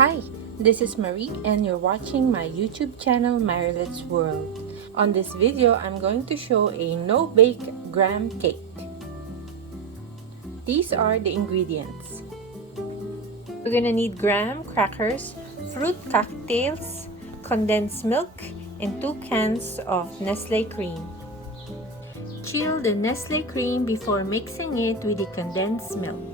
Hi, this is Marie and you're watching my YouTube channel Marilet's World. On this video, I'm going to show a no-bake graham cake. These are the ingredients. We're gonna need graham crackers, fruit cocktails, condensed milk, and 2 cans of Nestlé Cream. Chill the Nestlé Cream before mixing it with the condensed milk.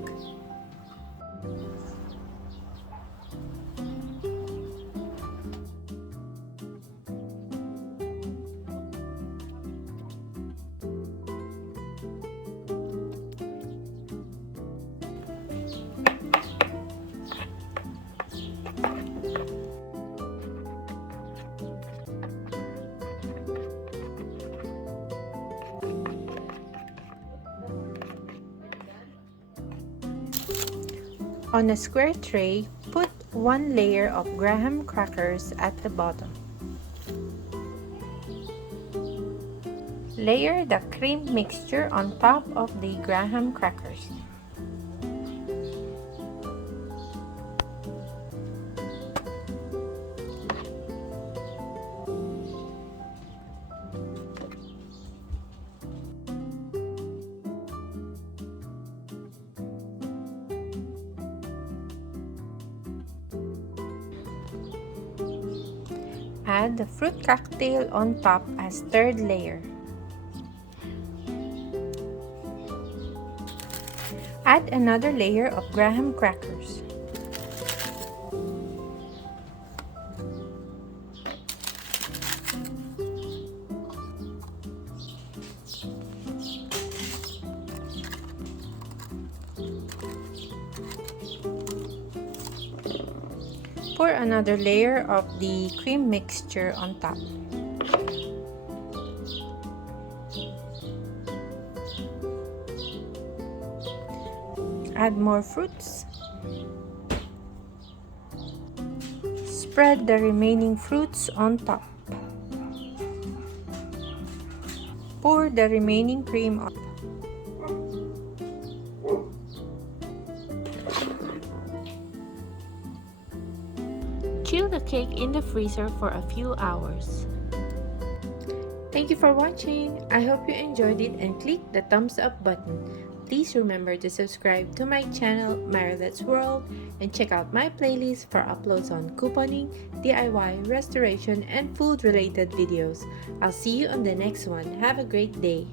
On a square tray, put 1 layer of graham crackers at the bottom. Layer the cream mixture on top of the graham crackers. Add the fruit cocktail on top as third layer. Add another layer of graham crackers. Pour another layer of the cream mixture on top. Add more fruits. Spread the remaining fruits on top. Pour the remaining cream on. Chill the cake in the freezer for a few hours. Thank you for watching. I hope you enjoyed it and click the thumbs up button. Please remember to subscribe to my channel Marilet's World and check out my playlist for uploads on couponing, DIY, restoration, and food related videos. I'll see you on the next one. Have a great day.